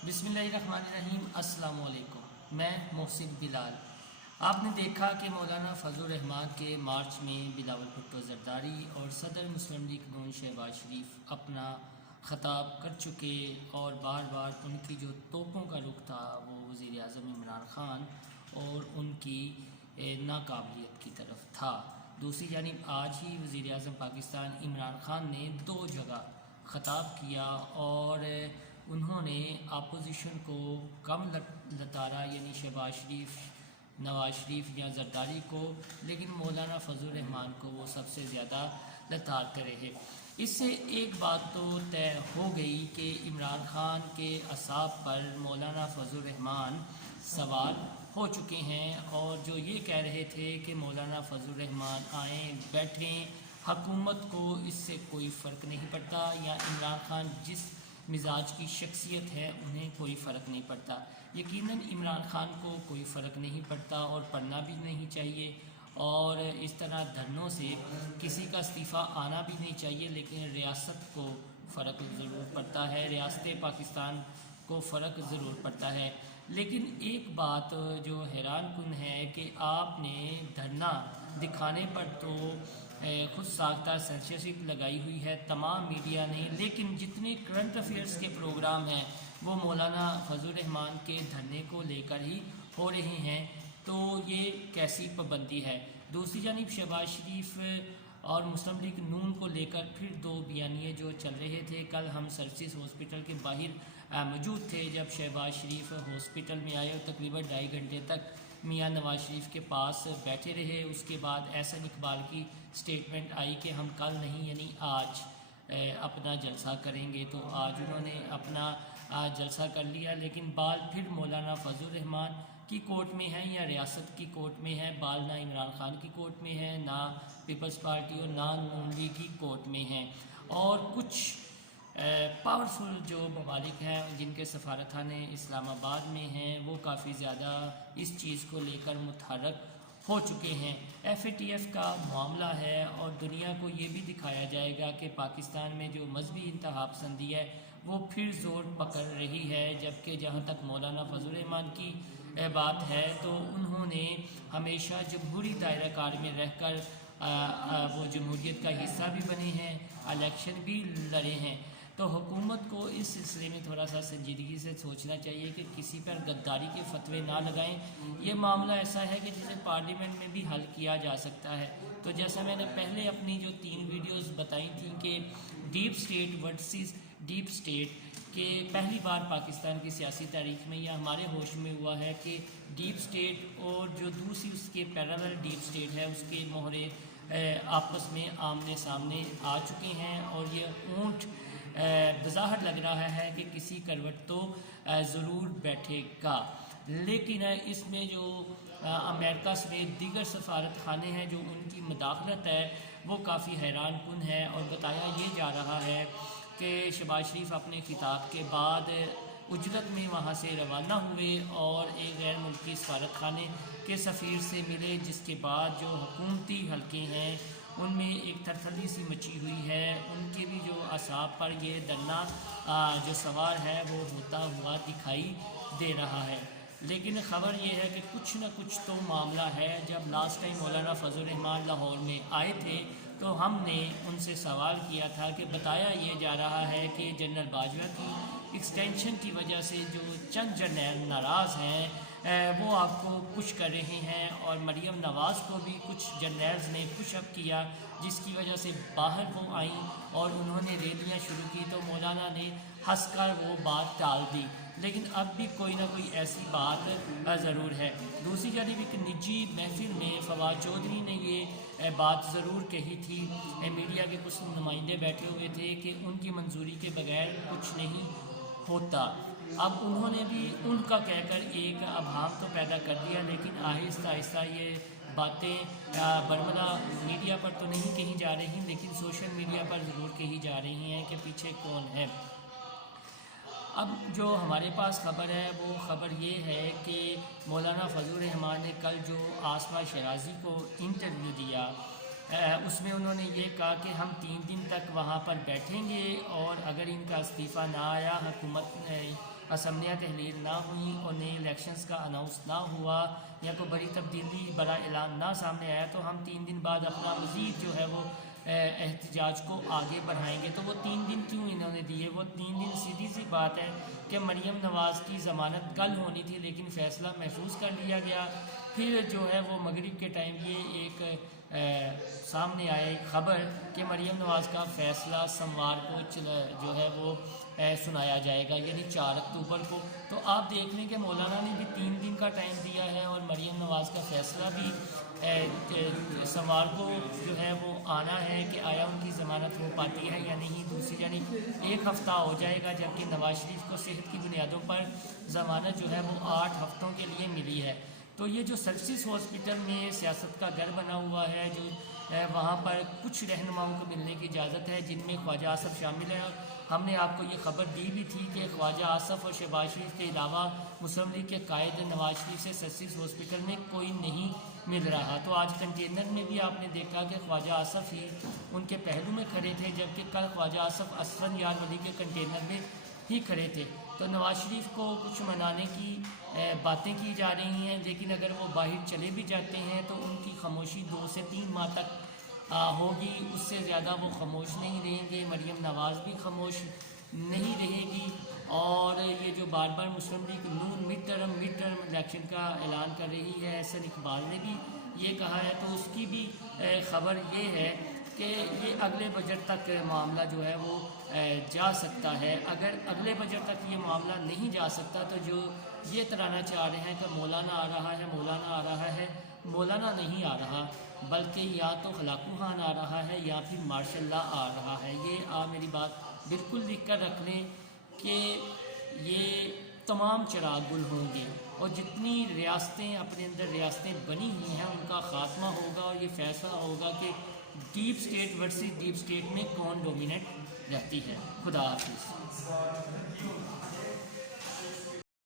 बिस्मिल्लाहिर्रहमानिर्रहीम। अस्सलाम वालेकुम। मैं मोहसिन बिलाल। आपने देखा कि मौलाना फजल रहमान के मार्च में बिलावल भुट्टो जरदारी और सदर मुस्लिम लीग नून शहबाज शरीफ अपना ख़ताब कर चुके और बार बार उनकी जो तोपों का रुख था वो वज़ीर आज़म इमरान ख़ान और उनकी नाकाबिलियत की तरफ था। दूसरी जानिब आज ही वज़ीर आज़म पाकिस्तान इमरान ख़ान ने दो जगह ख़ताब किया और उन्होंने अपोजिशन को कम लतारा यानी शहबाज शरीफ, नवाज शरीफ या जरदारी को, लेकिन मौलाना फजल रहमान को वो सबसे ज़्यादा लतारते रहे। इससे एक बात तो तय हो गई कि इमरान ख़ान के असाब पर मौलाना फजल रहमान सवार हो चुके हैं और जो ये कह रहे थे कि मौलाना फजल रहमान आएँ बैठें, हुकूमत को इससे कोई फ़र्क नहीं पड़ता, या इमरान ख़ान जिस मिजाज की शख्सियत है उन्हें कोई फ़र्क नहीं पड़ता। यकीनन इमरान ख़ान को कोई फ़र्क नहीं पड़ता और पड़ना भी नहीं चाहिए, और इस तरह धरनों से किसी का इस्तीफ़ा आना भी नहीं चाहिए। लेकिन रियासत को फ़र्क ज़रूर पड़ता है, रियासत पाकिस्तान को फ़र्क ज़रूर पड़ता है। लेकिन एक बात जो हैरान कुन है कि आपने धरना दिखाने पर तो खुद साख्ता सेंसरशिप लगाई हुई है तमाम मीडिया ने, लेकिन जितने करंट अफेयर्स के प्रोग्राम हैं वो मौलाना फजल रहमान के धरने को लेकर ही हो रहे हैं, तो ये कैसी पाबंदी है। दूसरी जानिब शहबाज शरीफ और मुस्लिम लीग नून को लेकर फिर दो बयानिए जो चल रहे थे। कल हम सर्विस हॉस्पिटल के बाहर मौजूद थे जब शहबाज शरीफ हॉस्पिटल में आए और तकरीबन 2.5 घंटे तक मियां नवाज शरीफ के पास बैठे रहे। उसके बाद एहसन इकबाल की स्टेटमेंट आई कि हम कल नहीं यानी आज अपना जलसा करेंगे, तो आज उन्होंने अपना जलसा कर लिया। लेकिन बाल फिर मौलाना फजल रहमान की कोर्ट में है या रियासत की कोर्ट में है, बाल ना इमरान ख़ान की कोर्ट में है, ना पीपल्स पार्टी और ना नून लीग की कोर्ट में है। और कुछ पावरफुल जो ममालिक हैं जिनके सफारतखाने इस्लामाबाद में हैं वो काफ़ी ज़्यादा इस चीज़ को लेकर मुतहर्रक हो चुके हैं। FATF का मामला है और दुनिया को ये भी दिखाया जाएगा कि पाकिस्तान में जो मजहबी इंतहा पसंदी है वो फिर ज़ोर पकड़ रही है। जबकि जहाँ तक मौलाना फजल रहमान की बात है तो उन्होंने हमेशा जमहूरी दायरा कार में रहकर वो जमहूरियत का हिस्सा भी बने हैं, इलेक्शन भी लड़े हैं। तो हुकूमत को इस सिलसिले में थोड़ा सा संजीदगी से सोचना चाहिए कि किसी पर गद्दारी के फतवे ना लगाएं। ये मामला ऐसा है कि जिसे पार्लियामेंट में भी हल किया जा सकता है। तो जैसा मैंने पहले अपनी जो 3 वीडियोस बताई थी कि deep state versus deep state कि पहली बार पाकिस्तान की सियासी तारीख में यह हमारे होश में हुआ है कि डीप स्टेट और जो दूसरी उसके पैरेलल डीप स्टेट है उसके मोहरे आपस में आमने सामने आ चुके हैं। और ये ऊँट बज़ाहिर लग रहा है कि किसी करवट तो ज़रूर बैठेगा। लेकिन इसमें जो अमेरिका समेत दीगर सफारत खाने हैं जो उनकी मुदाखलत है वो काफ़ी हैरान कुन है। और बताया ये जा रहा है कि शहबाज शरीफ अपने खिताब के बाद उजरत में वहाँ से रवाना हुए और एक गैर मुल्की सफारत खाने के सफ़ीर से मिले, जिसके बाद जो हुकूमती हलके हैं उनमें एक थरथली सी मची हुई है। उनके भी जो असाब पर ये धरना जो सवार है वो होता हुआ दिखाई दे रहा है। लेकिन ख़बर ये है कि कुछ न कुछ तो मामला है। जब लास्ट टाइम मौलाना फजल रहमान लाहौर में आए थे तो हमने उनसे सवाल किया था कि बताया ये जा रहा है कि जनरल बाजवा की एक्सटेंशन की वजह से जो चंद जर्नल नाराज़ हैं वो आपको पुश कर रहे हैं, और मरियम नवाज़ को भी कुछ जर्नल्स ने पुशअप किया जिसकी वजह से बाहर वो आई और उन्होंने रैलियाँ शुरू की। तो मौलाना ने हंसकर वो बात टाल दी। लेकिन अब भी कोई ना कोई ऐसी बात ज़रूर है। दूसरी जानिब एक निजी महफिल में फवाद चौधरी ने ये बात ज़रूर कही थी, मीडिया के कुछ नुमाइंदे बैठे हुए थे कि उनकी मंजूरी के बगैर कुछ नहीं होता। अब उन्होंने भी उनका कहकर एक अभाव तो पैदा कर दिया, लेकिन आहिस्ता आहिस्ता ये बातें बरमला मीडिया पर तो नहीं कही जा रही लेकिन सोशल मीडिया पर ज़रूर कही जा रही हैं कि पीछे कौन है। अब जो हमारे पास ख़बर है वो ख़बर ये है कि मौलाना फजल रहमान ने कल जो आसमा शराजी को इंटरव्यू दिया उसमें उन्होंने ये कहा कि हम 3 दिन तक वहाँ पर बैठेंगे और अगर इनका इस्तीफ़ा ना आया, हुकूमत اسمبلیاں تحلیل نہ ہوئیں اور نئے الیکشنز کا اناؤنس نہ ہوا یا کوئی بڑی تبدیلی بڑا اعلان نہ سامنے آیا تو ہم 3 دن بعد اپنا مزید جو ہے وہ احتجاج کو آگے بڑھائیں گے۔ تو وہ 3 دن کیوں انہوں نے دیے؟ وہ 3 دن سیدھی سی بات ہے کہ مریم نواز کی ضمانت کل ہونی تھی لیکن فیصلہ محفوظ کر لیا گیا۔ پھر جو ہے وہ مغرب کے ٹائم یہ ایک سامنے آئے خبر کہ مریم نواز کا فیصلہ سوموار کو جو ہے وہ سنایا جائے گا، یعنی 4 اکتوبر کو۔ تو آپ دیکھ لیں کہ مولانا نے بھی 3 دن کا ٹائم دیا ہے اور مریم نواز کا فیصلہ بھی سوموار کو جو ہے وہ آنا ہے کہ آیا ان کی ضمانت ہو پاتی ہے یا نہیں۔ دوسری جانب 1 ہفتہ ہو جائے گا، جبکہ نواز شریف کو صحت کی بنیادوں پر ضمانت جو ہے وہ 8 ہفتوں کے لیے ملی ہے۔ تو یہ جو سرسس ہاسپٹل میں سیاست کا گھر بنا ہوا ہے، جو وہاں پر کچھ رہنماؤں کو ملنے کی اجازت ہے جن میں خواجہ آصف شامل ہیں۔ ہم نے آپ کو یہ خبر دی بھی تھی کہ خواجہ آصف اور شہباز شریف کے علاوہ مسلم لیگ کے قائد نواز شریف سے سرسس ہاسپٹل میں کوئی نہیں مل رہا۔ تو آج کنٹینر میں بھی آپ نے دیکھا کہ خواجہ آصف ہی ان کے پہلو میں کھڑے تھے، جبکہ کل خواجہ آصف اسفن یار ولی کے کنٹینر میں ہی کھڑے تھے۔ تو نواز شریف کو کچھ منانے کی باتیں کی جا رہی ہیں، لیکن اگر وہ باہر چلے بھی جاتے ہیں تو ان کی خاموشی 2 سے 3 ماہ تک ہوگی، اس سے زیادہ وہ خاموش نہیں رہیں گے۔ مریم نواز بھی خاموش نہیں رہے گی، اور یہ جو بار بار مسلم لیگ نون مڈ ٹرم الیکشن کا اعلان کر رہی ہے، احسن اقبال نے بھی یہ کہا ہے، تو اس کی بھی خبر یہ ہے کہ یہ اگلے بجٹ تک معاملہ جو ہے وہ جا سکتا ہے۔ اگر اگلے بجٹ تک یہ معاملہ نہیں جا سکتا تو جو یہ ترانا چاہ رہے ہیں کہ مولانا آ رہا ہے، مولانا آ رہا ہے، مولانا نہیں آ رہا، بلکہ یا تو ہلاکو خان آ رہا ہے یا پھر مارشل لا آ رہا ہے۔ یہ آپ میری بات بالکل لکھ کر رکھ لیں کہ یہ تمام چراغ گل ہوں گے، اور جتنی ریاستیں اپنے اندر ریاستیں بنی ہوئی ہیں ان کا خاتمہ ہوگا، اور یہ فیصلہ ہوگا کہ deep state versus deep state میں کون ڈومیننٹ رہتی ہے۔ خدا حافظ۔